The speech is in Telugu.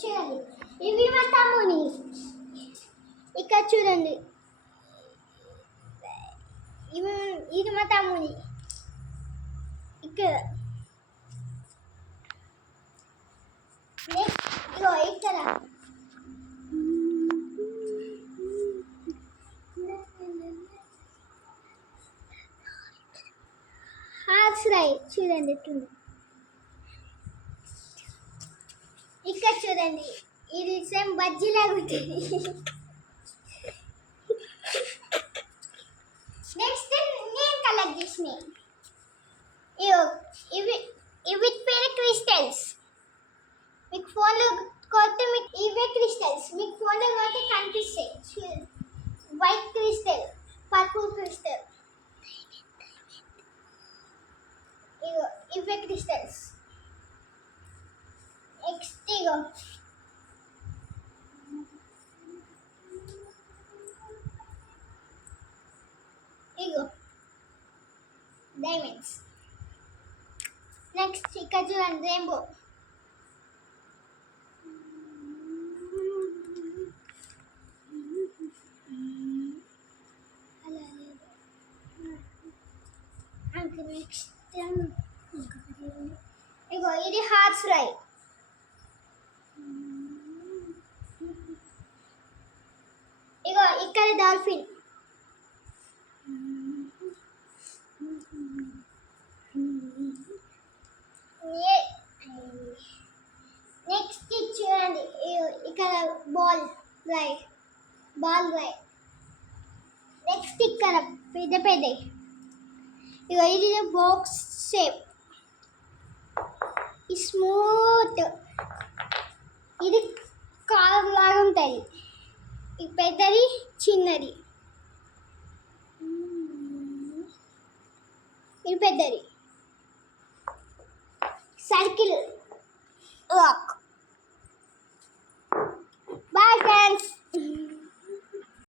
చూడండి ఇవి మా తమ్ముని ఇక్కడ చూడండి ఇది మా తమ్ముని ఇక్కడ నెక్స్ట్ ఇగో ఇక్కడ హార్స్ రైడ్ చూడండి ఎట్లుంది ఇక్కడ చూడండి ఇది సేమ్ బజ్జీలాగా ఉంటుంది నెక్స్ట్ నేను కలెక్ట్ చేసినాయి ఇవి ఇవి పేరు క్రిస్టల్స్ మీకు ఫోన్లో కొడితే మీకు ఇవే క్రిస్టల్స్ మీకు ఫోన్లో కొడితే కనిపిస్తాయి వైట్ క్రిస్టల్ పర్పుల్ క్రిస్టల్ ఇవే క్రిస్టల్స్ నెక్స్ట్ ఇగో డైమండ్స్ నెక్స్ట్ ఇక్కడ చూడండి రెయిన్బో నెక్స్ట్ ఇగో ఇది హార్స్ రైడ్ ఇగో ఇక్కడ డాల్ఫిన్ నెక్స్ట్ చూడండి ఇక్కడ బాల్ రైడ్ నెక్స్ట్ ఇక్కడ పెద్ద ఇగో ఇది బాక్స్ షేప్ స్మూత్ ఇది కాలం లాగా ఉంటుంది ఇది పెద్దది చిన్నది ఇది పెద్దది సర్కిల్ రాక్ బాయ్ ఫ్రెండ్స్